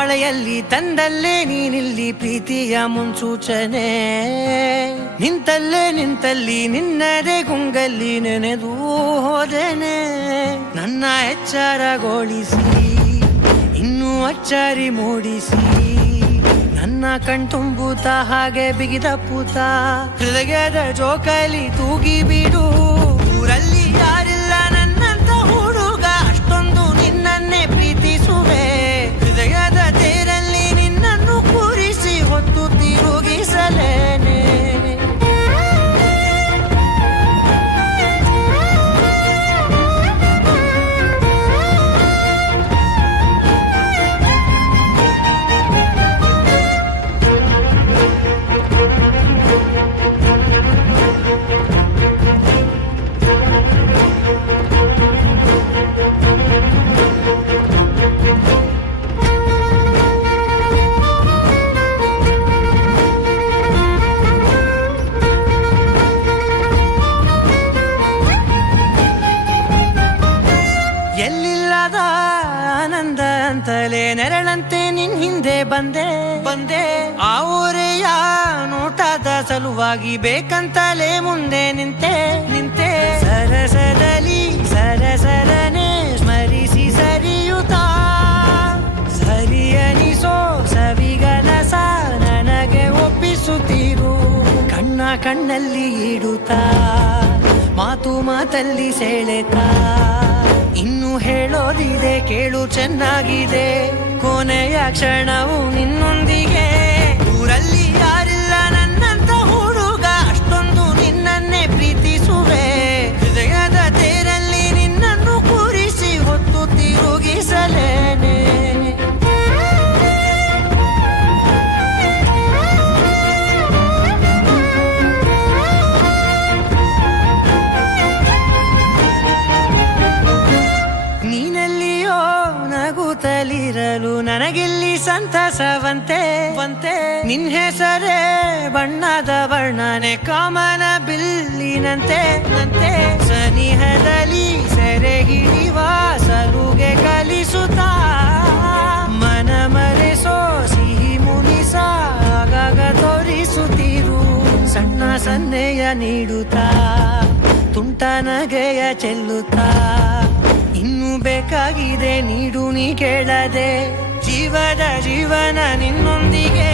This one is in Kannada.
ಮಳೆಯಲ್ಲಿ ತಂದಲ್ಲೇ ನೀನಿಲ್ಲಿ ಪ್ರೀತಿಯ ಮುನ್ಸೂಚನೆ. ನಿಂತಲ್ಲಿ ನಿನ್ನದೇ ಗುಂಗಲ್ಲಿ ನೆನೆದು ಹೋದೆನೆ. ನನ್ನ ಎಚ್ಚರಗೊಳಿಸಿ ಇನ್ನೂ ಅಚ್ಚರಿ ಮೂಡಿಸಿ, ನನ್ನ ಕಣ್ತುಂಬುತ್ತ ಹಾಗೆ ಬಿಗಿದಪ್ಪುತ್ತ ಹೃದಯದ ಜೋಕಾಲಿ ತೂಗಿ ಬಿಡು. ಊರಲ್ಲಿ ಯಾರಿಲ್ಲ ನನ್ನಂತ ಹುಡುಗ, ಅಷ್ಟೊಂದು ನಿನ್ನನ್ನೇ ಪ್ರೀತಿಸುವೆ. ಹೃದಯದ ತೇರಲ್ಲಿ ನಿನ್ನನ್ನು ಕೂರಿಸಿ ಹೊತ್ತು ತಿರುಗಿಸಲೇನೆ. ಎಲ್ಲಿಲ್ಲದ ಆನಂದ ಅಂತಲೇ ನೆರಳಂತೆ ನಿನ್ ಹಿಂದೆ ಬಂದೆ. ಆ ಊರೆಯ ನೋಟದ ಸಲುವಾಗಿ ಬೇಕಂತಲೇ ಮುಂದೆ ನಿಂತೆ. ಸರಸದಲ್ಲಿ ಸರಸರನೆ ಸ್ಮರಿಸಿ ಸರಿಯುತ್ತಾ, ಸರಿಯನಿಸೋ ಸವಿಗನಸ ನನಗೆ ಒಪ್ಪಿಸುತ್ತೀರು. ಕಣ್ಣಲ್ಲಿ ಇಡುತ್ತಾ, ಮಾತಲ್ಲಿ ಸೆಳೆತಾ, ಇನ್ನು ಹೇಳೋದಿದೆ ಕೇಳು ಚೆನ್ನಾಗಿದೆ. ಕೊನೆಯ ಕ್ಷಣವು ನಿನ್ನೊಂದಿಗೆ. ಊರಲ್ಲಿ ಯಾರಿಲ್ಲ ನನ್ನಂತ ಹುಡುಗ, ಅಷ್ಟೊಂದು ನಿನ್ನನ್ನೇ ಪ್ರೀತಿಸುವೆ. ಹೃದಯದ ತೇರಲ್ಲಿ ನಿನ್ನನ್ನು ಕೂರಿಸಿ ಹೊತ್ತು ತಿರುಗಿಸಲೇನೆ. ನಗುತ್ತಲಿರಲು ನನಗಿಲ್ಲಿ ಸಂತಸವಂತೆ. ನಿನ್ ಹೆಸರೇ ಬಣ್ಣದ ವರ್ಣನೆ ಕಾಮನ ಬಿಲ್ಲಿನಂತೆ. ಸನಿಹದಲ್ಲಿ ಸೆರೆ ಹಿಡಿವ ಸಲುಗೆ ಕಲಿಸುತ್ತಾ, ಮನ ಮರೆಸೋ ಸಿಹಿ ಮುನಿಸ ಆಗಾಗ ತೋರಿಸುತ್ತೀರು. ಸಣ್ಣ ಸನ್ನೆಯ ನೀಡುತ್ತಾ, ತುಂಟ ನಗೆಯ ಚೆಲ್ಲುತ್ತಾ, ಇನ್ನೂ ಬೇಕಾಗಿದೆ ನೀಡು ನೀ ಕೇಳದೆ. ಜೀವನ ನಿನ್ನೊಂದಿಗೆ.